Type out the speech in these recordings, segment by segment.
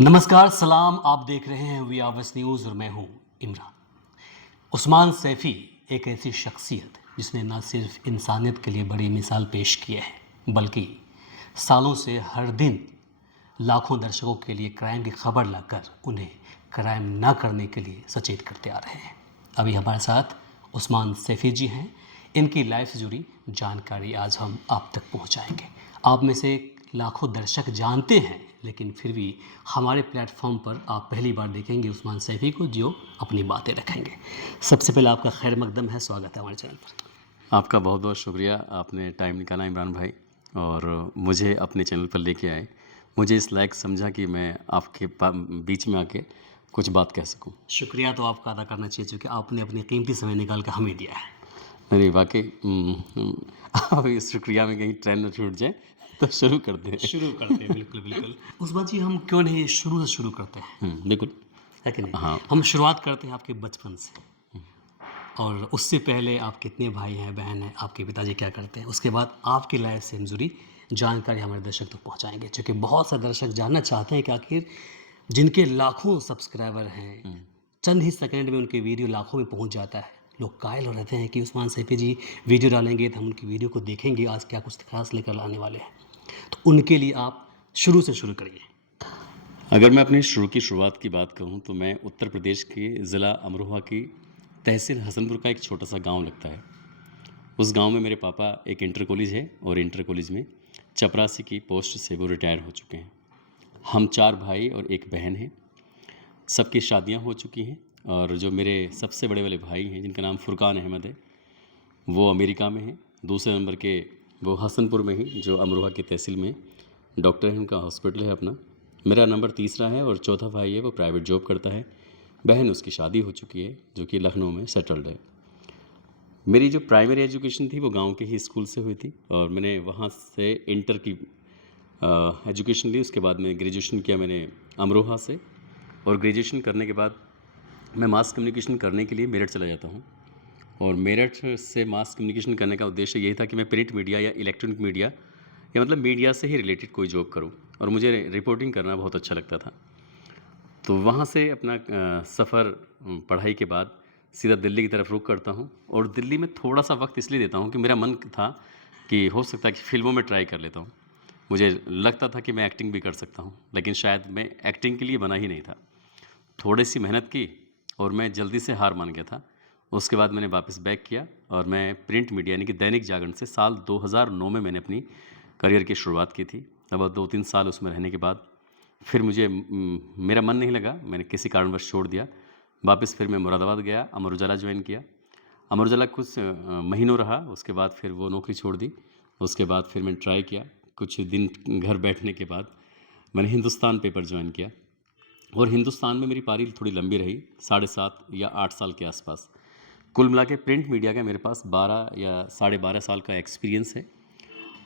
नमस्कार सलाम, आप देख रहे हैं वी आवर्स न्यूज़ और मैं हूं इमरान। उस्मान सैफ़ी एक ऐसी शख्सियत जिसने न सिर्फ इंसानियत के लिए बड़ी मिसाल पेश की है बल्कि सालों से हर दिन लाखों दर्शकों के लिए क्राइम की खबर लाकर उन्हें क्राइम ना करने के लिए सचेत करते आ रहे हैं। अभी हमारे साथ उस्मान सैफ़ी जी हैं। इनकी लाइफ से जुड़ी जानकारी आज हम आप तक पहुंचाएंगे। आप में से लाखों दर्शक जानते हैं, लेकिन फिर भी हमारे प्लेटफॉर्म पर आप पहली बार देखेंगे उस्मान सैफ़ी को, जो अपनी बातें रखेंगे। सबसे पहले आपका खैर मकदम है, स्वागत है हमारे चैनल पर। आपका बहुत बहुत शुक्रिया, आपने टाइम निकाला इमरान भाई और मुझे अपने चैनल पर लेके आए। मुझे इस लायक समझा कि मैं आपके बीच में आके कुछ बात कह सकूं। शुक्रिया तो आपका अदा करना चाहिए, क्योंकि आपने अपनी कीमती समय निकाल कर हमें दिया है। नहीं वाकई अब इस शुक्रिया में कहीं ट्रेन न छूट जाए तो शुरू करते हैं। शुरू करते हैं, बिल्कुल बिल्कुल। उस्मान जी, हम क्यों नहीं शुरू से शुरू करते हैं, बिल्कुल। है कि नहीं? हाँ। हम शुरुआत करते हैं आपके बचपन से, और उससे पहले आप कितने भाई हैं, बहन हैं, आपके पिताजी क्या करते हैं, उसके बाद आपकी लाइफ से जुड़ी जानकारी हमारे दर्शक तक पहुंचाएंगे, क्योंकि बहुत से दर्शक जानना चाहते हैं कि आखिर जिनके लाखों सब्सक्राइबर हैं, चंद ही सेकंड में उनके वीडियो लाखों में पहुंच जाता है, लोग कायल हो रहते हैं कि उस्मान सैफ़ी जी वीडियो डालेंगे तो हम उनकी वीडियो को देखेंगे, आज क्या कुछ खास लेकर लाने वाले हैं। तो उनके लिए आप शुरू से शुरू करिए। अगर मैं अपनी शुरुआत की बात करूं तो मैं उत्तर प्रदेश के ज़िला अमरोहा की तहसील हसनपुर का एक छोटा सा गांव लगता है। उस गांव में मेरे पापा एक इंटर कॉलेज है और इंटर कॉलेज में चपरासी की पोस्ट से वो रिटायर हो चुके हैं। हम 4 भाई और एक बहन हैं। सबकी शादियां हो चुकी हैं और जो मेरे सबसे बड़े वाले भाई हैं जिनका नाम फुरकान अहमद है, वो अमेरिका में हैं। दूसरे नंबर के वो हसनपुर में ही, जो अमरोहा की तहसील में डॉक्टर है, उनका हॉस्पिटल है अपना। मेरा नंबर तीसरा है और चौथा भाई है, वो प्राइवेट जॉब करता है। बहन उसकी शादी हो चुकी है, जो कि लखनऊ में सेटल्ड है। मेरी जो प्राइमरी एजुकेशन थी वो गांव के ही स्कूल से हुई थी और मैंने वहाँ से इंटर की एजुकेशन ली। उसके बाद में ग्रेजुएशन किया मैंने अमरोहा से, और ग्रेजुएशन करने के बाद मैं मास कम्युनिकेशन करने के लिए मेरठ चला जाता हूँ। और मेरठ से मास कम्युनिकेशन करने का उद्देश्य यही था कि मैं प्रिंट मीडिया या इलेक्ट्रॉनिक मीडिया या मतलब मीडिया से ही रिलेटेड कोई जॉब करूँ, और मुझे रिपोर्टिंग करना बहुत अच्छा लगता था। तो वहाँ से अपना सफ़र पढ़ाई के बाद सीधा दिल्ली की तरफ रुख करता हूँ। और दिल्ली में थोड़ा सा वक्त इसलिए देता हूँ कि मेरा मन था कि हो सकता है कि फ़िल्मों में ट्राई कर लेता हूँ। मुझे लगता था कि मैं एक्टिंग भी कर सकता हूँ, लेकिन शायद मैं एक्टिंग के लिए बना ही नहीं था। थोड़ी सी मेहनत की और मैं जल्दी से हार मान गया था। उसके बाद मैंने वापस बैक किया और मैं प्रिंट मीडिया यानी कि दैनिक जागरण से साल 2009 में मैंने अपनी करियर की शुरुआत की थी। अब 2-3 साल उसमें रहने के बाद फिर मुझे मेरा मन नहीं लगा, मैंने किसी कारणवश छोड़ दिया। वापस फिर मैं मुरादाबाद गया, अमर उजाला ज्वाइन किया। अमर उजाला कुछ महीनों रहा, उसके बाद फिर वो नौकरी छोड़ दी। उसके बाद फिर मैंने ट्राई किया, कुछ दिन घर बैठने के बाद मैंने हिंदुस्तान पेपर ज्वाइन किया। और हिंदुस्तान में मेरी पारी थोड़ी लंबी रही, 7.5 या 8 साल के आसपास। कुल मिला के प्रिंट मीडिया का मेरे पास 12 या 12.5 साल का एक्सपीरियंस है।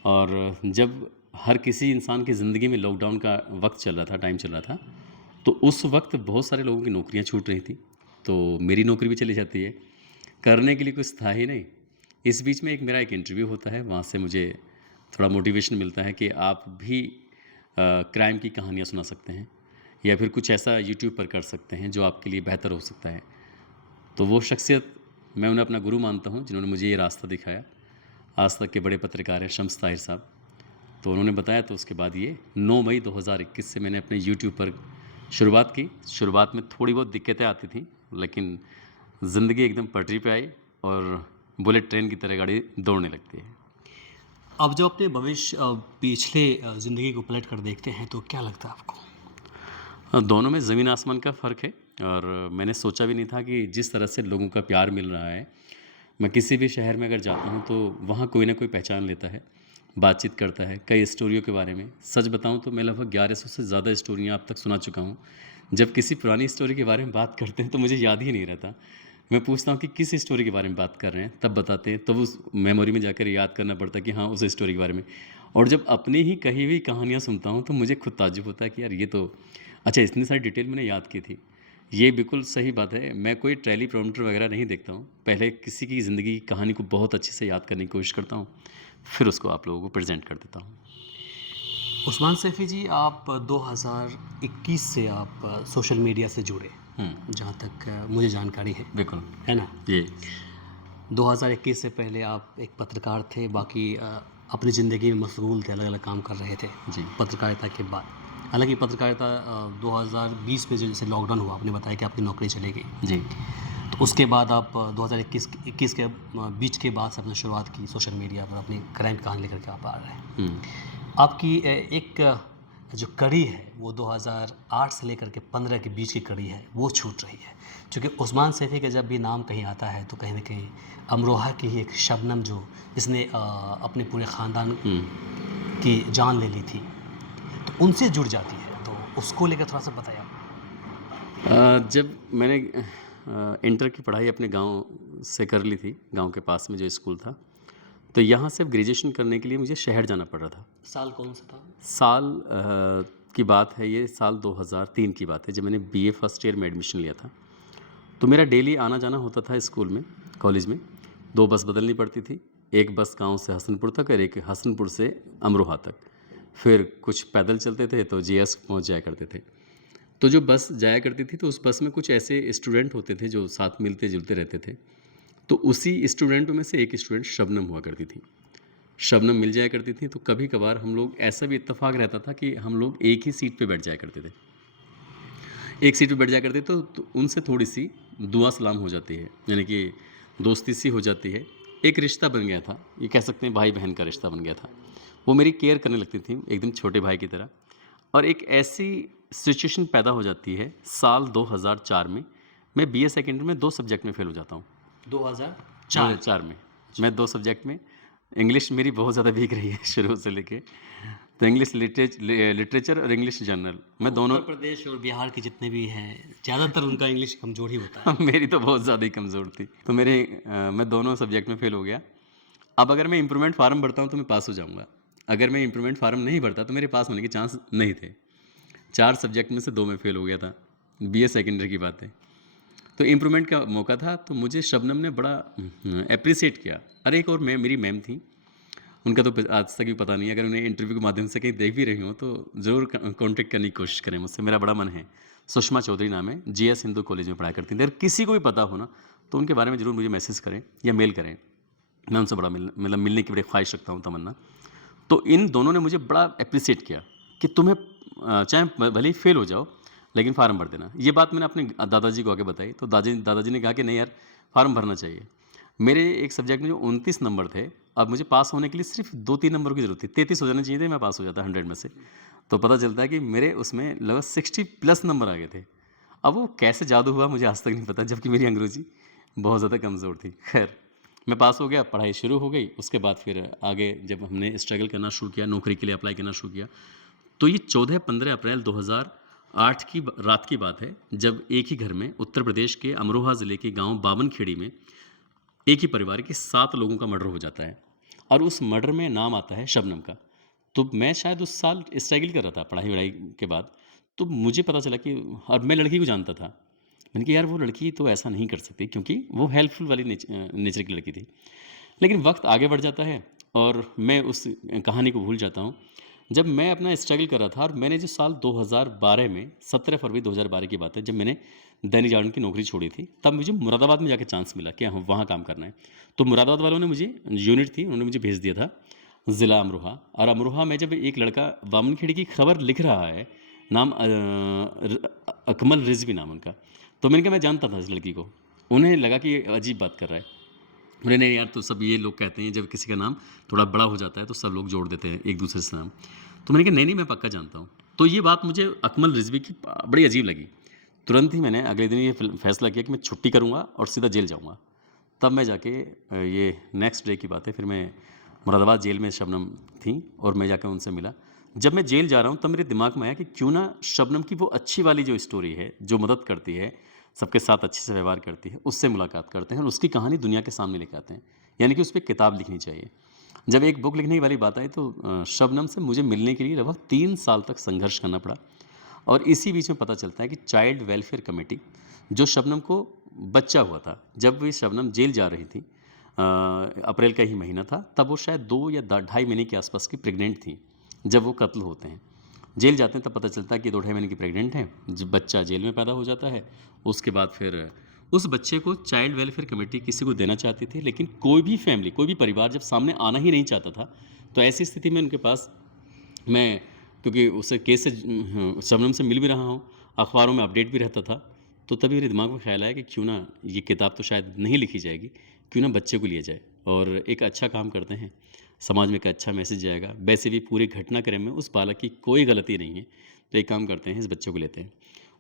और जब हर किसी इंसान की ज़िंदगी में लॉकडाउन का वक्त चल रहा था, टाइम चल रहा था, तो उस वक्त बहुत सारे लोगों की नौकरियां छूट रही थी, तो मेरी नौकरी भी चली जाती है। करने के लिए कुछ था ही नहीं। इस बीच में मेरा एक इंटरव्यू होता है, वहाँ से मुझे थोड़ा मोटिवेशन मिलता है कि आप भी क्राइम की कहानियाँ सुना सकते हैं या फिर कुछ ऐसा यूट्यूब पर कर सकते हैं जो आपके लिए बेहतर हो सकता है। तो वो शख्सियत, मैं उन्हें अपना गुरु मानता हूँ जिन्होंने मुझे ये रास्ता दिखाया। आज तक के बड़े पत्रकार हैं शम्स ताहिर साहब, तो उन्होंने बताया। तो उसके बाद ये 9 मई 2021 से मैंने अपने यूट्यूब पर शुरुआत की। शुरुआत में थोड़ी बहुत दिक्कतें आती थी, लेकिन ज़िंदगी एकदम पटरी पे आई और बुलेट ट्रेन की तरह गाड़ी दौड़ने लगती है। अब जब अपने भविष्य पिछले ज़िंदगी को पलट कर देखते हैं तो क्या लगता है आपको? दोनों में ज़मीन आसमान का फ़र्क है। और मैंने सोचा भी नहीं था कि जिस तरह से लोगों का प्यार मिल रहा है। मैं किसी भी शहर में अगर जाता हूँ तो वहाँ कोई ना कोई पहचान लेता है, बातचीत करता है कई स्टोरियों के बारे में। सच बताऊँ तो मैं लगभग 1100 से ज़्यादा स्टोरियाँ अब तक सुना चुका हूँ। जब किसी पुरानी स्टोरी के बारे में बात करते हैं तो मुझे याद ही नहीं रहता। मैं पूछता हूँ कि किस स्टोरी के बारे में बात कर रहे हैं, तब बताते हैं, तब उस मेमोरी में जाकर याद करना पड़ता है कि हाँ उस स्टोरी के बारे में। और जब अपनी ही कही हुई कहानियाँ सुनता हूँ तो मुझे खुद ताज्जुब होता है कि यार ये तो अच्छा, इतनी सारी डिटेल मैंने याद की थी। ये बिल्कुल सही बात है। मैं कोई टेलीप्रॉम्प्टर वगैरह नहीं देखता हूँ। पहले किसी की ज़िंदगी की कहानी को बहुत अच्छे से याद करने की कोशिश करता हूँ, फिर उसको आप लोगों को प्रेज़ेंट कर देता हूँ। उस्मान सैफी जी, आप 2021 से आप सोशल मीडिया से जुड़े, जहाँ तक मुझे जानकारी बिल्कुल है ना? ये 2021 से पहले आप एक पत्रकार थे, बाकी अपनी ज़िंदगी में मशगूल थे, अलग अलग काम कर रहे थे जी पत्रकारिता के बाद। हालांकि पत्रकारिता 2020 में जो जैसे लॉकडाउन हुआ, आपने बताया कि आपकी नौकरी चली गई, जी तो उसके बाद आप 2021 के बीच के बाद से आपने शुरुआत की सोशल मीडिया पर अपनी क्राइम कहानी लेकर के आप आ रहे हैं। आपकी एक जो कड़ी है वो 2008 से लेकर के 15 के बीच की कड़ी है, वो छूट रही है। क्योंकि उस्मान सैफी का जब भी नाम कहीं आता है तो कहीं ना कहीं अमरोहा की ही एक शबनम जो जिसने अपने पूरे ख़ानदान की जान ले ली थी, तो उनसे जुड़ जाती है, तो उसको लेकर थोड़ा सा बताइए आप। जब मैंने इंटर की पढ़ाई अपने गांव से कर ली थी, गांव के पास में जो स्कूल था, तो यहाँ से ग्रेजुएशन करने के लिए मुझे शहर जाना पड़ रहा था। साल कौन सा था? साल की बात है, ये साल 2003 की बात है, जब मैंने बीए फर्स्ट ईयर में एडमिशन लिया था। तो मेरा डेली आना जाना होता था स्कूल में, कॉलेज में। 2 बस बदलनी पड़ती थी, एक बस गांव से हसनपुर तक और एक हसनपुर से अमरोहा तक। फिर कुछ पैदल चलते थे तो जीएस पहुंच जाया करते थे। तो जो बस जाया करती थी तो उस बस में कुछ ऐसे स्टूडेंट होते थे जो साथ मिलते जुलते रहते थे। तो उसी स्टूडेंटों में से एक स्टूडेंट शबनम हुआ करती थी। शबनम मिल जाया करती थी, तो कभी कभार हम लोग, ऐसा भी इत्तेफाक रहता था कि हम लोग एक ही सीट पे बैठ जाया करते थे। एक सीट पे बैठ जाया करते तो उनसे थोड़ी सी दुआ सलाम हो जाती है, यानी कि दोस्ती सी हो जाती है। एक रिश्ता बन गया था, ये कह सकते हैं भाई बहन का रिश्ता बन गया था। वो मेरी केयर करने लगती थी एकदम छोटे भाई की तरह। और एक ऐसी सिचुएशन पैदा हो जाती है साल 2004 में, मैं बीए सेकेंडरी में 2 सब्जेक्ट में फेल हो जाता हूँ। 2004 2004 में मैं 2 सब्जेक्ट में, इंग्लिश मेरी बहुत ज़्यादा वीक रही है शुरू से लेके, तो इंग्लिश लिटरेचर और इंग्लिश जनरल, मैं दोनों उत्तर प्रदेश और बिहार के जितने भी हैं ज़्यादातर उनका इंग्लिश कमज़ोर ही होता है। मेरी तो बहुत ज़्यादा ही कमज़ोर थी, तो मैं दोनों सब्जेक्ट में फेल हो गया। अब अगर मैं इम्प्रूवमेंट फार्म भरता हूँ तो मैं पास हो जाऊँगा, अगर मैं इम्प्रूवमेंट फार्म नहीं भरता तो मेरे पास होने के चांस नहीं थे। 4 सब्जेक्ट में से 2 में फेल हो गया था, बीए सेकेंडरी की बात है। तो इम्प्रूवमेंट का मौका था, तो मुझे शबनम ने बड़ा अप्रिसिएट किया। अरे एक और मेरी मैम थी, उनका तो आज तक भी पता नहीं है, अगर उन्हें इंटरव्यू के माध्यम से कहीं देख भी रही हो तो ज़रूर कांटेक्ट करने की कोशिश करें मुझसे, मेरा बड़ा मन है। सुषमा चौधरी नाम है, जीएस हिंदू कॉलेज में पढ़ाई करती थी। अगर किसी को भी पता हो ना तो उनके बारे में ज़रूर मुझे मैसेज करें या मेल करें, मैं उनसे बड़ा मिलने की बड़ी ख्वाहिश रखता हूँ, तमन्ना। तो इन दोनों ने मुझे बड़ा अप्रिसिएट किया कि तुम्हें चाहे भले ही फेल हो जाओ लेकिन फार्म भर देना। ये बात मैंने अपने दादाजी को आगे बताई, तो दादाजी ने कहा कि नहीं यार, फार्म भरना चाहिए। मेरे एक सब्जेक्ट में जो 29 नंबर थे, अब मुझे पास होने के लिए सिर्फ 2-3 नंबर की ज़रूरत थी, 33 हो जाने चाहिए थे, मैं पास हो जाता 100 में से। तो पता चलता है कि मेरे उसमें लगभग 60+ नंबर आ गए थे। अब वो कैसे जादू हुआ मुझे आज तक नहीं पता, जबकि मेरी अंग्रेजी बहुत ज़्यादा कमज़ोर थी। खैर, मैं पास हो गया, पढ़ाई शुरू हो गई। उसके बाद फिर आगे जब हमने स्ट्रगल करना शुरू किया, नौकरी के लिए अप्लाई करना शुरू किया, तो ये 14-15 अप्रैल 2008 की रात की बात है, जब एक ही घर में उत्तर प्रदेश के अमरोहा ज़िले के गांव बावनखेड़ी में एक ही परिवार के 7 लोगों का मर्डर हो जाता है, और उस मर्डर में नाम आता है शबनम का। तो मैं शायद उस साल स्ट्रगल कर रहा था पढ़ाई वढ़ाई के बाद, तो मुझे पता चला कि, और मैं लड़की को जानता था, मैंने कहा यार वो लड़की तो ऐसा नहीं कर सकती, क्योंकि वो हेल्पफुल वाली नेचर की लड़की थी। लेकिन वक्त आगे बढ़ जाता है और मैं उस कहानी को भूल जाता हूँ। जब मैं अपना स्ट्रगल कर रहा था, और मैंने जो साल 2012 में, 17 फरवरी 2012 की बात है, जब मैंने दैनिक जागरण की नौकरी छोड़ी थी, तब मुझे मुरादाबाद में जाके चांस मिला कि हाँ वहाँ काम करना है। तो मुरादाबाद वालों ने मुझे, यूनिट थी, उन्होंने मुझे भेज दिया था ज़िला अमरोहा। और अमरोहा में जब एक लड़का बामनखेड़ी की खबर लिख रहा है, नाम अकमल रिजवी नाम उनका, तो मैंने कहा मैं जानता था इस लड़की को। उन्हें लगा कि ये अजीब बात कर रहा है। बोले नहीं यार, तो सब ये लोग कहते हैं जब किसी का नाम थोड़ा बड़ा हो जाता है तो सब लोग जोड़ देते हैं एक दूसरे से नाम। तो मैंने कहा नहीं मैं पक्का जानता हूँ। तो ये बात मुझे अकमल रिजवी की बड़ी अजीब लगी। तुरंत ही मैंने अगले दिन ये फैसला किया कि मैं छुट्टी करूँगा और सीधा जेल जाऊँगा। तब मैं जाके, ये नेक्स्ट डे की बात है, फिर मैं मुरादाबाद जेल में शबनम थी और मैं जाकर उनसे मिला। जब मैं जेल जा रहा हूँ तब मेरे दिमाग में आया कि क्यों ना शबनम की वो अच्छी वाली जो स्टोरी है, जो मदद करती है, सबके साथ अच्छे से व्यवहार करती है, उससे मुलाकात करते हैं और उसकी कहानी दुनिया के सामने लेकर आते हैं। यानी कि उस पर किताब लिखनी चाहिए। जब एक बुक लिखने वाली बात आई तो शबनम से मुझे मिलने के लिए लगभग 3 साल तक संघर्ष करना पड़ा। और इसी बीच में पता चलता है कि चाइल्ड वेलफेयर कमेटी, जो शबनम को बच्चा हुआ था, जब भी शबनम जेल जा रही थी, अप्रैल का ही महीना था, तब वो शायद 2 या 2.5 महीने के आसपास की प्रेग्नेंट थी। जब वो कत्ल होते हैं, जेल जाते हैं, तब पता चलता है कि 2 ढाई महीने की प्रेग्नेंट हैं। जब बच्चा जेल में पैदा हो जाता है, उसके बाद फिर उस बच्चे को चाइल्ड वेलफेयर कमेटी किसी को देना चाहती थी, लेकिन कोई भी फैमिली, कोई भी परिवार जब सामने आना ही नहीं चाहता था, तो ऐसी स्थिति में उनके पास मैं, क्योंकि उस केस से शबनम से मिल भी रहा हूँ, अखबारों में अपडेट भी रहता था, तो तभी मेरे दिमाग में ख्याल आया कि क्यों ना, ये किताब तो शायद नहीं लिखी जाएगी, क्यों ना बच्चे को लिया जाए और एक अच्छा काम करते हैं, समाज में एक अच्छा मैसेज जाएगा। वैसे भी पूरे घटनाक्रम में उस बालक की कोई गलती नहीं है, तो एक काम करते हैं, इस बच्चे को लेते हैं।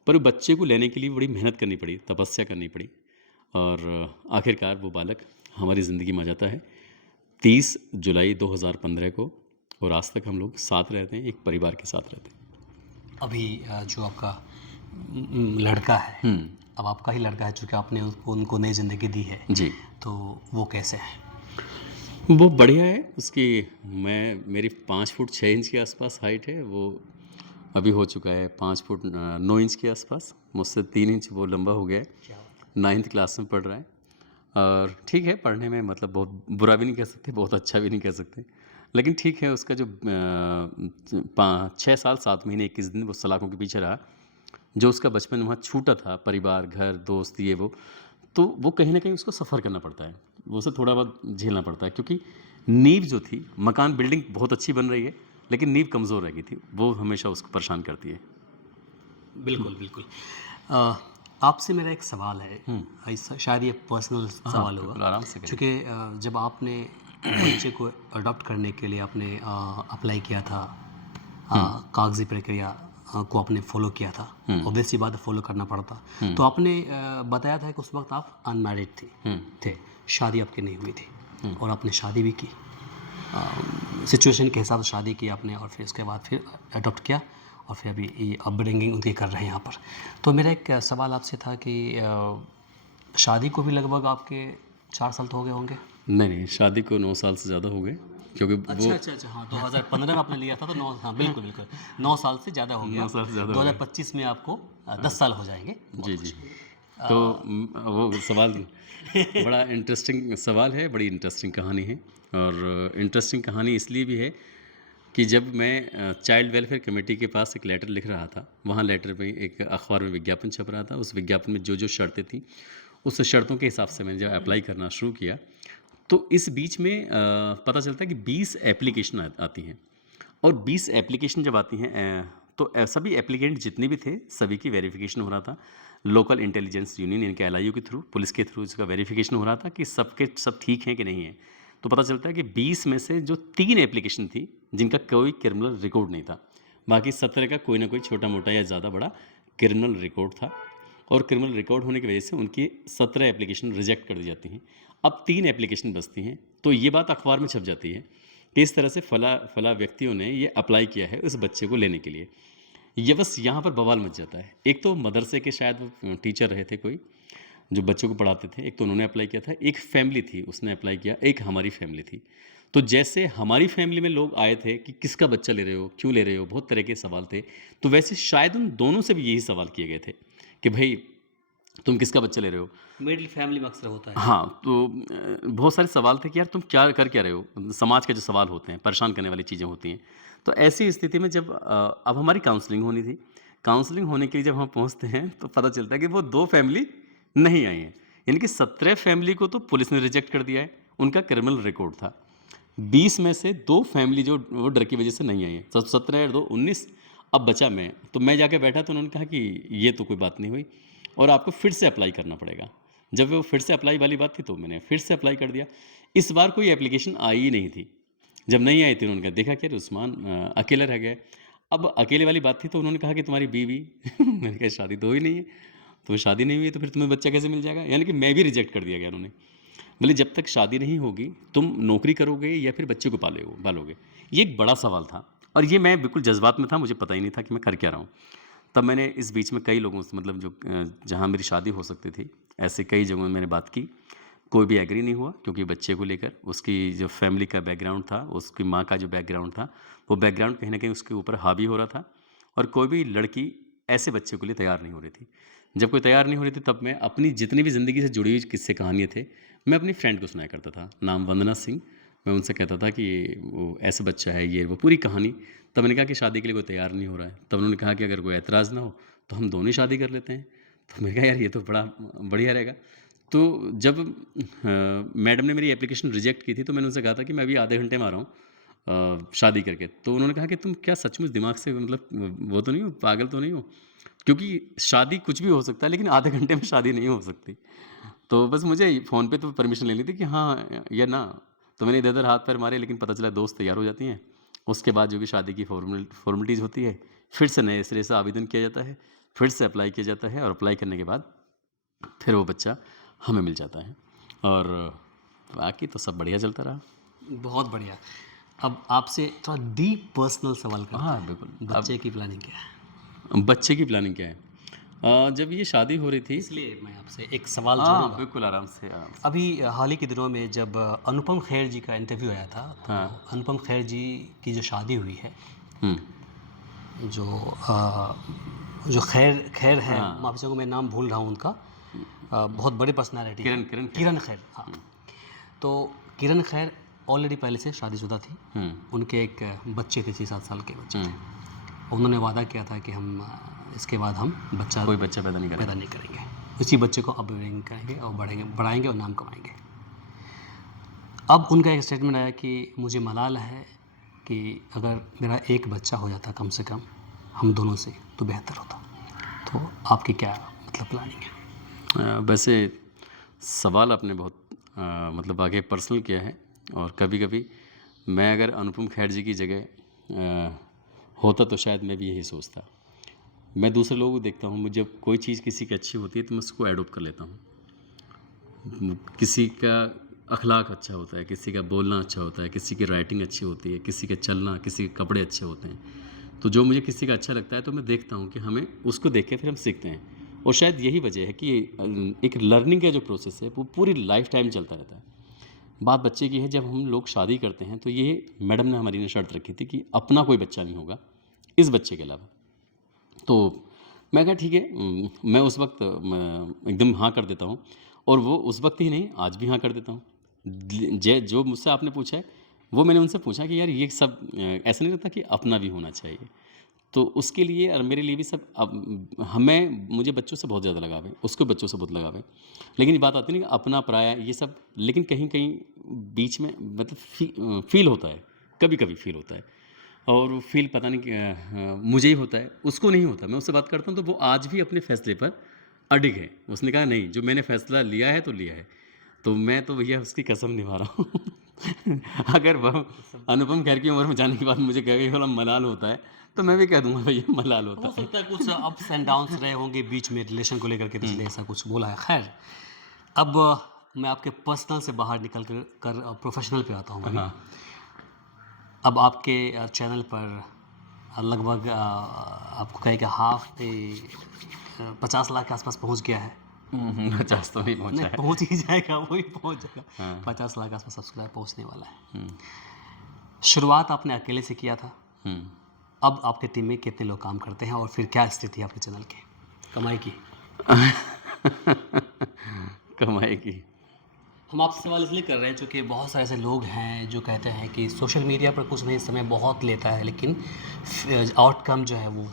पर बच्चे को लेने के लिए बड़ी मेहनत करनी पड़ी, तपस्या करनी पड़ी, और आखिरकार वो बालक हमारी ज़िंदगी में आ जाता है 30 जुलाई 2015 को, और आज तक हम लोग साथ रहते हैं, एक परिवार के साथ रहते हैं। अभी जो आपका लड़का है, अब आपका ही लड़का है, चूँकि आपने उनको नई ज़िंदगी दी है, जी, तो वो कैसे है? वो बढ़िया है। उसकी, मेरी 5 फुट 6 इंच के आसपास हाइट है। वो अभी हो चुका है 5 फुट 9 इंच के आसपास। मुझसे 3 इंच वो लंबा हो गया है। क्या बात। 9th क्लास में पढ़ रहा है, और ठीक है, पढ़ने में मतलब बहुत बुरा भी नहीं कह सकते, बहुत अच्छा भी नहीं कह सकते, लेकिन ठीक है। उसका जो 6 साल 7 महीने 21 दिन वो सलाखों के पीछे रहा, जो उसका बचपन वहाँ छूटा था, परिवार, घर, दोस्त, ये वो, तो वो कहीं ना कहीं उसको सफ़र करना पड़ता है, वो उसे थोड़ा बहुत झेलना पड़ता है, क्योंकि नींव जो थी, मकान बिल्डिंग बहुत अच्छी बन रही है, लेकिन नींव कमज़ोर रह गई थी, वो हमेशा उसको परेशान करती है। बिल्कुल, बिल्कुल। अ, आपसे मेरा एक सवाल है, शायद ये पर्सनल सवाल होगा, बिल्कुल, आराम से करें। चूँकि जब आपने बच्चे को अडॉप्ट करने के लिए आपने अप्लाई किया था, कागज़ी प्रक्रिया को आपने फॉलो किया था, ऑब्वियसली बात है, फॉलो करना पड़ता, तो आपने बताया था कि उस वक्त आप अनमैरिड थे, शादी आपकी नहीं हुई थी, और आपने शादी भी की, सिचुएशन के हिसाब से शादी की आपने, और फिर उसके बाद फिर अडॉप्ट किया, और फिर अभी ये अपब्रिंगिंग उनकी कर रहे हैं यहाँ पर। तो मेरा एक सवाल आपसे था कि शादी को भी लगभग आपके 4 साल तो हो गए होंगे? नहीं नहीं, शादी को 9 साल से ज़्यादा हो गए, क्योंकि वो अच्छा, हाँ, 2015 में आपने लिया था, तो 9, हाँ, बिल्कुल, 9 साल से ज़्यादा हो गया। 9 साल से ज़्यादा हो गए। 2025 में आपको 10 साल हो जाएंगे। जी जी। तो वो सवाल बड़ा इंटरेस्टिंग सवाल है, बड़ी इंटरेस्टिंग कहानी है, और इंटरेस्टिंग कहानी इसलिए भी है कि जब मैं चाइल्ड वेलफेयर कमेटी के पास एक लेटर लिख रहा था, वहाँ लेटर में एक अखबार में विज्ञापन छप रहा था, उस विज्ञापन में जो जो शर्तें थी, उस शर्तों के हिसाब से मैंने जब अप्लाई करना शुरू किया, तो इस बीच में पता चलता है कि 20 एप्लीकेशन आती हैं, और 20 एप्लीकेशन जब आती हैं, तो सभी एप्लीकेंट जितने भी थे, सभी की वेरिफिकेशन हो रहा था लोकल इंटेलिजेंस यूनियन, इनके एलआईयू के थ्रू, पुलिस के थ्रू इसका वेरिफिकेशन हो रहा था कि सबके सब ठीक हैं कि नहीं है। तो पता चलता है कि 20 में से जो 3 एप्लीकेशन थी, जिनका कोई क्रिमिनल रिकॉर्ड नहीं था, बाकी 17 का कोई ना कोई छोटा मोटा या ज़्यादा बड़ा क्रिमिनल रिकॉर्ड था, और क्रिमिनल रिकॉर्ड होने की वजह से उनकी 17 एप्लीकेशन रिजेक्ट कर दी जाती हैं। अब 3 एप्लीकेशन बचती हैं, तो ये बात अखबार में छप जाती है कि इस तरह से फला व्यक्तियों ने ये अप्लाई किया है उस बच्चे को लेने के लिए। ये बस यहाँ पर बवाल मच जाता है। एक तो मदरसे के शायद वो टीचर रहे थे कोई, जो बच्चों को पढ़ाते थे, एक तो उन्होंने अप्लाई किया था, एक फैमिली थी उसने अप्लाई किया, एक हमारी फैमिली थी। तो जैसे हमारी फैमिली में लोग आए थे कि किसका बच्चा ले रहे हो, क्यों ले रहे हो, बहुत तरह के सवाल थे, तो वैसे शायद उन दोनों से भी यही सवाल किए गए थे कि भाई तुम किसका बच्चा ले रहे हो। मिडिल फैमिली में अक्सर होता है। हाँ, तो बहुत सारे सवाल थे कि यार तुम क्या रहे हो, समाज के जो सवाल होते हैं, परेशान करने वाली चीज़ें होती हैं। तो ऐसी स्थिति में जब अब हमारी काउंसलिंग होनी थी, काउंसलिंग होने के लिए जब हम पहुँचते हैं, तो पता चलता है कि वो 2 फैमिली नहीं आई हैं, यानी कि 17 फैमिली को तो पुलिस ने रिजेक्ट कर दिया है, उनका क्रिमिनल रिकॉर्ड था। 20 में से 2 फैमिली जो वो डर की वजह से नहीं आई है, 17 और 2 19, अब बचा मैं। तो मैं जाके बैठा, तो उन्होंने कहा कि ये तो कोई बात नहीं हुई, और आपको फिर से अप्लाई करना पड़ेगा। जब वो फिर से अप्लाई वाली बात थी, तो मैंने फिर से अप्लाई कर दिया। इस बार कोई एप्लीकेशन आई ही नहीं थी। जब नहीं आई थी, उन्होंने कहा देखा क्या उस्मान अकेला रह गया है। अब अकेले वाली बात थी, तो उन्होंने कहा कि तुम्हारी बीवी मैंने कहा शादी तो हुई नहीं है, तो शादी नहीं हुई है तो फिर तुम्हें बच्चा कैसे मिल जाएगा, यानी कि मैं भी रिजेक्ट कर दिया गया उन्होंने। बोले जब तक शादी नहीं होगी तुम नौकरी करोगे या फिर बच्चे को पालोगे। ये एक बड़ा सवाल था, और ये मैं बिल्कुल जज्बात में था, मुझे पता ही नहीं था कि मैं कर क्या रहा हूँ। तब मैंने इस बीच में कई लोगों से, मतलब जो जहाँ मेरी शादी हो सकती थी, ऐसे कई जगहों में मैंने बात की, कोई भी एग्री नहीं हुआ, क्योंकि बच्चे को लेकर उसकी जो फैमिली का बैकग्राउंड था, उसकी माँ का जो बैकग्राउंड था, वो बैकग्राउंड कहीं ना कहीं उसके ऊपर हावी हो रहा था, और कोई भी लड़की ऐसे बच्चे के लिए तैयार नहीं हो रही थी। जब कोई तैयार नहीं हो रही थी, तब मैं अपनी जितनी भी ज़िंदगी से जुड़ी हुई किस्से कहानियाँ थे, मैं अपनी फ्रेंड को सुनाया करता था, नाम वंदना सिंह, मैं उनसे कहता था कि वो ऐसा बच्चा है, ये वो पूरी कहानी। तब मैंने कहा कि शादी के लिए कोई तैयार नहीं हो रहा है। तब उन्होंने कहा कि अगर कोई ऐतराज़ ना हो तो हम दोनों ही शादी कर लेते हैं। तो मैंने कहा यार ये तो बड़ा बढ़िया रहेगा। तो जब मैडम ने मेरी एप्लीकेशन रिजेक्ट की थी तो मैंने उनसे कहा था कि मैं अभी आधे घंटे में आ रहा हूँ शादी करके। तो उन्होंने कहा कि तुम क्या सचमुच दिमाग से मतलब वो तो नहीं हो, पागल तो नहीं हो? क्योंकि शादी कुछ भी हो सकता है लेकिन आधे घंटे में शादी नहीं हो सकती। तो बस मुझे फ़ोन पे तो परमिशन लेनी थी कि हाँ या ना। तो मैंने इधर-उधर हाथ पैर मारे लेकिन पता चला दोस्त तैयार हो जाती हैं। उसके बाद जो कि शादी की फ़ॉर्मेलिटीज़ होती है, फिर से नए सिरे से आवेदन किया जाता है, फिर से अप्लाई किया जाता है और अप्लाई करने के बाद फिर वो बच्चा हमें मिल जाता है। और बाकी तो सब बढ़िया चलता रहा। बहुत बढ़िया। अब आपसे थोड़ा डीप पर्सनल सवाल करते हाँ, हैं। बिल्कुल। बच्चे की प्लानिंग क्या है? अब बच्चे की प्लानिंग क्या है? जब ये शादी हो रही थी। इसलिए मैं आपसे एक सवाल हाँ, जोड़ूँगा। बिल्कुल आराम से, आराम से। अभी हाल ही के दिनों में जब अनुपम खेर जी का इंटरव्यू आया था, तो हाँ। अनुपम खेर जी की जो शादी हुई है, हुँ। जो जो खैर खैर है, हाँ। माफ़ी चाहूँगा मैं नाम भूल रहा हूँ उनका, बहुत बड़ी पर्सनैलिटी है। किरण खैर। किरण खैर, हाँ। तो किरण खैर ऑलरेडी पहले से शादीशुदा थी। हुँ। उनके एक बच्चे थे, 6-7 साल के बच्चे थे। हुँ। उन्होंने वादा किया था कि हम इसके बाद हम कोई बच्चा पैदा नहीं पैदा करेगा। नहीं करेंगे, इसी बच्चे को अपब्रिंग करेंगे और बढ़ाएंगे और नाम कमाएंगे। अब उनका एक स्टेटमेंट आया कि मुझे मलाल है कि अगर मेरा एक बच्चा हो जाता कम से कम हम दोनों से तो बेहतर होता। तो आपकी क्या मतलब प्लानिंग है? वैसे सवाल आपने बहुत मतलब आगे पर्सनल किया है। और कभी-कभी मैं अगर अनुपम खेर जी की जगह होता तो शायद मैं भी यही सोचता। मैं दूसरे लोगों को देखता हूँ, जब कोई चीज़ किसी की अच्छी होती है तो मैं उसको एडॉप्ट कर लेता हूँ। किसी का अखलाक अच्छा होता है, किसी का बोलना अच्छा होता है, किसी की राइटिंग अच्छी होती है, किसी का चलना, किसी के कपड़े अच्छे होते हैं। तो जो मुझे किसी का अच्छा लगता है तो मैं देखता हूँ कि हमें उसको देख के फिर हम सीखते हैं। और शायद यही वजह है कि एक लर्निंग का जो प्रोसेस है वो पूरी लाइफ टाइम चलता रहता है। बात बच्चे की है, जब हम लोग शादी करते हैं तो ये मैडम ने हमारी ने शर्त रखी थी कि अपना कोई बच्चा नहीं होगा इस बच्चे के अलावा। तो मैं कहा ठीक है, मैं उस वक्त एकदम हाँ कर देता हूँ। और वो उस वक्त ही नहीं, आज भी हाँ कर देता हूँ। जो मुझसे आपने पूछा है वो मैंने उनसे पूछा कि यार ये सब ऐसा नहीं रहता कि अपना भी होना चाहिए। तो उसके लिए और मेरे लिए भी सब अब हमें मुझे बच्चों से बहुत ज़्यादा लगाव है, उसको बच्चों से बहुत लगाव है। लेकिन ये बात आती नहीं कि अपना पराया ये सब, लेकिन कहीं कहीं बीच में मतलब फील होता है, कभी कभी फील होता है। और वो फील पता नहीं क्या मुझे ही होता है, उसको नहीं होता। मैं उससे बात करता हूँ तो वो आज भी अपने फैसले पर अडिग है। उसने कहा नहीं, जो मैंने फैसला लिया है तो लिया है। तो मैं तो भैया उसकी कसम निभा रहा हूँ। अगर वह अनुपम खेर की उम्र में जाने के बाद मुझे कहेगा ये वाला मलाल होता है तो मैं भी कह दूंगा भैया मलाल हो होता है। सकता है कुछ अप्स एंड डाउन्स रहे होंगे बीच में रिलेशन को लेकर के, तो इसलिए ऐसा कुछ बोला है। खैर, अब मैं आपके पर्सनल से बाहर निकल कर प्रोफेशनल पे आता हूँ अभी। हाँ। अब आपके चैनल पर लगभग आपको कहे कि हाफ 50 लाख के आसपास पहुँच गया है। 50 तो नहीं पहुँचा नहीं, है। पहुँच ही जाएगा, वही पहुँच जाएगा। हाँ। 50 लाख के आसपास सब्सक्राइबर पहुँचने वाला है। हम्म, शुरुआत आपने अकेले से किया था, हम्म। अब आपके टीम में कितने लोग काम करते हैं और फिर क्या स्थिति है आपके चैनल की कमाई की? कमाई की। हम आपसे सवाल इसलिए कर रहे हैं क्योंकि बहुत सारे ऐसे लोग हैं जो कहते हैं कि सोशल मीडिया पर कुछ नहीं, समय बहुत लेता है लेकिन आउटकम जो है वो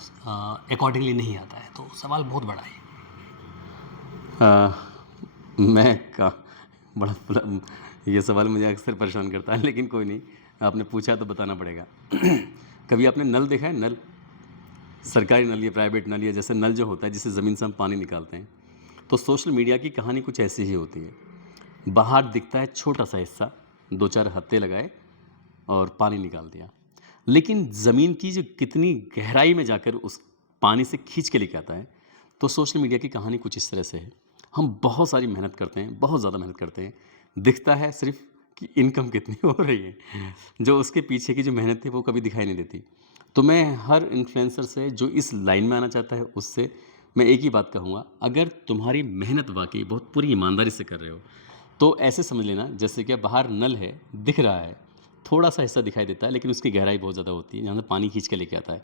अकॉर्डिंगली नहीं आता है। तो सवाल बहुत बड़ा है। आ, मैं का ये सवाल मुझे अक्सर परेशान करता है, लेकिन कोई नहीं, आपने पूछा तो बताना पड़ेगा। कभी आपने नल देखा है? नल, सरकारी नल या प्राइवेट नल, या जैसे नल जो होता है जिससे ज़मीन से हम पानी निकालते हैं, तो सोशल मीडिया की कहानी कुछ ऐसी ही होती है। बाहर दिखता है छोटा सा हिस्सा, 2-4 हत्थे लगाए और पानी निकाल दिया, लेकिन ज़मीन की जो कितनी गहराई में जाकर उस पानी से खींच के लेके आता है, तो सोशल मीडिया की कहानी कुछ इस तरह से है। हम बहुत सारी मेहनत करते हैं, बहुत ज़्यादा मेहनत करते हैं, दिखता है सिर्फ कि इनकम कितनी हो रही है, जो उसके पीछे की जो मेहनत थी वो कभी दिखाई नहीं देती। तो मैं हर इन्फ्लुएंसर से जो इस लाइन में आना चाहता है उससे मैं एक ही बात कहूँगा, अगर तुम्हारी मेहनत वाकई बहुत पूरी ईमानदारी से कर रहे हो तो ऐसे समझ लेना जैसे कि बाहर नल है, दिख रहा है, थोड़ा सा हिस्सा दिखाई देता है लेकिन उसकी गहराई बहुत ज़्यादा होती है जहाँ से पानी खींच के लेके आता है।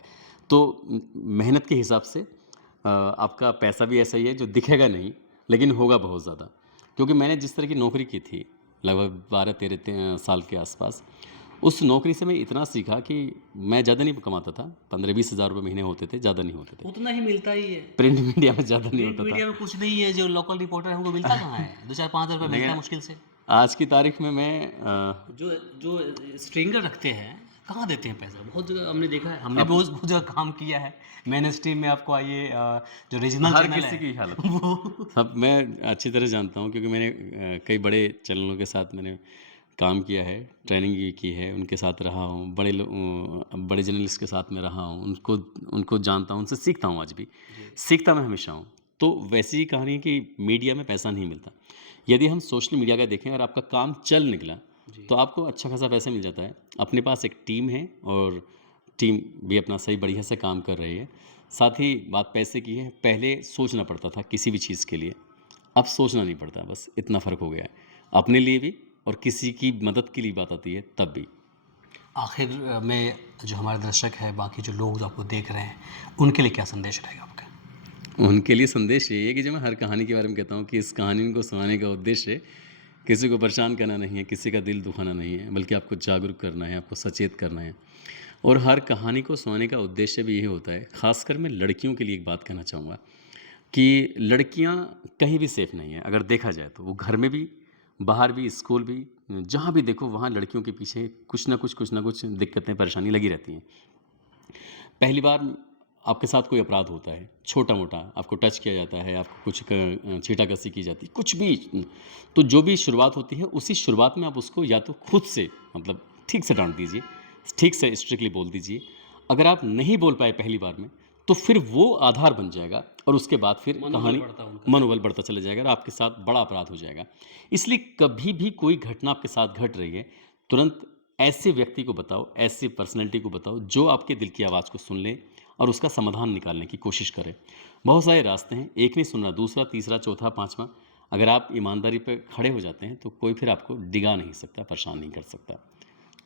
तो मेहनत के हिसाब से आपका पैसा भी ऐसा ही है जो दिखेगा नहीं लेकिन होगा बहुत ज़्यादा। क्योंकि मैंने जिस तरह की नौकरी की थी, लगभग 12-13 साल के आसपास। उस नौकरी से मैं इतना सीखा कि मैं ज़्यादा नहीं कमाता था, 15-20 हज़ार रुपये महीने होते थे, ज़्यादा नहीं होते थे। उतना ही मिलता ही है। प्रिंट मीडिया में ज़्यादा नहीं प्रिंट होता मीडिया था। में कुछ नहीं है, जो लोकल रिपोर्टर है उनको मिलता कहाँ है? 2-4-5 रुपये मिलता है लेकिन मुश्किल से। आज की तारीख में मैं जो जो स्ट्रिंगर रखते हैं, कहाँ देते हैं पैसा? बहुत जगह हमने देखा है, हमने भी बहुत जगह काम किया है। मेन स्ट्रीम में आपको आइए जो रीजनल हर चैनल किसी है की हालत वो सब मैं अच्छी तरह जानता हूँ, क्योंकि मैंने कई बड़े चैनलों के साथ मैंने काम किया है, ट्रेनिंग भी की है, उनके साथ रहा हूँ, बड़े जर्नलिस्ट के साथ में रहा हूँ, उनको उनको जानता हूँ, उनसे सीखता हूँ आज भी। सीखता मैं हमेशा हूँ। तो वैसी ही कहानी है कि मीडिया में पैसा नहीं मिलता। यदि हम सोशल मीडिया का देखें और आपका काम चल निकला, तो आपको अच्छा खासा पैसा मिल जाता है। अपने पास एक टीम है और टीम भी अपना सही बढ़िया से काम कर रही है। साथ ही बात पैसे की है, पहले सोचना पड़ता था किसी भी चीज़ के लिए, अब सोचना नहीं पड़ता, बस इतना फ़र्क हो गया है। अपने लिए भी और किसी की मदद के लिए बात आती है तब भी। आखिर में जो हमारे दर्शक है, बाकी जो लोग जो आपको देख रहे हैं, उनके लिए क्या संदेश रहेगा आपका? उनके लिए संदेश यही है कि जो मैं हर कहानी के बारे में कहता हूँ कि इस कहानी को सुनाने का उद्देश्य किसी को परेशान करना नहीं है, किसी का दिल दुखाना नहीं है, बल्कि आपको जागरूक करना है, आपको सचेत करना है। और हर कहानी को सुनाने का उद्देश्य भी यही होता है। ख़ासकर मैं लड़कियों के लिए एक बात कहना चाहूँगा कि लड़कियाँ कहीं भी सेफ़ नहीं हैं। अगर देखा जाए तो वो घर में भी, बाहर भी, स्कूल भी, जहाँ भी देखो वहाँ लड़कियों के पीछे कुछ ना कुछ दिक्कतें, परेशानी लगी रहती हैं। पहली बार आपके साथ कोई अपराध होता है, छोटा-मोटा, आपको टच किया जाता है, आपको कुछ छींटाकसी की जाती है, कुछ भी, तो जो भी शुरुआत होती है, उसी शुरुआत में आप उसको या तो खुद से मतलब ठीक से डाँट दीजिए, ठीक से स्ट्रिक्टली बोल दीजिए। अगर आप नहीं बोल पाए पहली बार में, तो फिर वो आधार बन जाएगा और उसके बाद फिर कहानी मनोबल बढ़ता चला जाएगा और आपके साथ बड़ा अपराध हो जाएगा। इसलिए कभी भी कोई घटना आपके साथ घट रही है, तुरंत ऐसे व्यक्ति को बताओ, ऐसी पर्सनैलिटी को बताओ जो आपके दिल की आवाज़ को सुन ले और उसका समाधान निकालने की कोशिश करें। बहुत सारे रास्ते हैं, एक नहीं सुनना, दूसरा, तीसरा, चौथा, पाँचवाँ। अगर आप ईमानदारी पे खड़े हो जाते हैं, तो कोई फिर आपको डिगा नहीं सकता, परेशान नहीं कर सकता।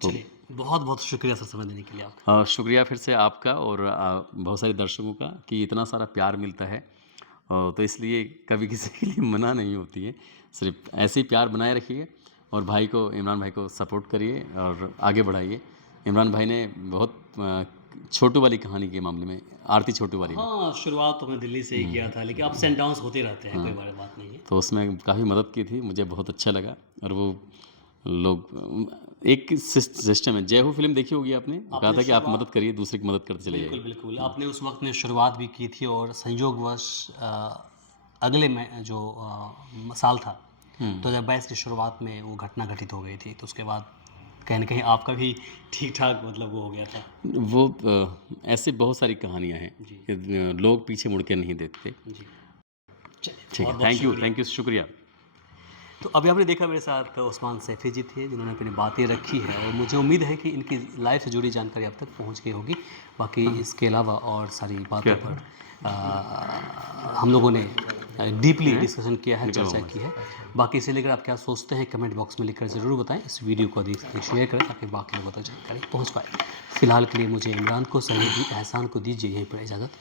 तो चलिए, बहुत-बहुत शुक्रिया सर समय देने के लिए आपका। शुक्रिया फिर से आपका और बहुत सारे दर्शकों का कि इतना सारा प्यार मिलता है। तो इसलिए कभी किसी के लिए मना नहीं होती है, सिर्फ ऐसे ही प्यार बनाए रखिए और भाई को, इमरान भाई को सपोर्ट करिए और आगे बढ़ाइए। इमरान भाई ने बहुत छोटू वाली कहानी के मामले में, आरती छोटू वाली में, हाँ, शुरुआत तो मैं दिल्ली से ही किया था, लेकिन अप्स एंड डाउन्स होते रहते हैं, कोई बड़ी बात नहीं है। तो उसमें काफ़ी मदद की थी, मुझे बहुत अच्छा लगा। और वो लोग एक सिस्टम है, जय हो फिल्म देखी होगी आपने, कहा था कि आप मदद करिए, दूसरे की मदद करते चले बिल्कुल, जाइए। बिल्कुल। आपने उस वक़्त में शुरुआत भी की थी और संयोगवश अगले में जो साल था, 2022 की शुरुआत में वो घटना घटित हो गई थी। तो उसके बाद कहीं न कहीं आपका भी ठीक-ठाक मतलब वो हो गया था। वो ऐसी बहुत सारी कहानियाँ हैं कि लोग पीछे मुड़ के नहीं देखते। जी। चलिए, ठीक है, बहुत-बहुत थैंक यू, शुक्रिया। तो अभी आपने देखा मेरे साथ उस्मान सैफ़ी जी थे, जिन्होंने अपनी बातें रखी है और मुझे उम्मीद है कि इनकी लाइफ से जुड़ी जानकारी आप तक पहुंच गई होगी। बाकी इसके अलावा और सारी बातों पर हम लोगों ने डीपली डिस्कशन किया है, चर्चा की है। बाकी इसे लेकर आप क्या सोचते हैं कमेंट बॉक्स में लिखकर ज़रूर बताएं। इस वीडियो को अधिक से अधिक शेयर करें ताकि बाकी लोगों तक जानकारी पहुँच पाए। फिलहाल के लिए मुझे इमरान को, सहयोगी एहसान को दीजिए यहीं पर इजाज़त।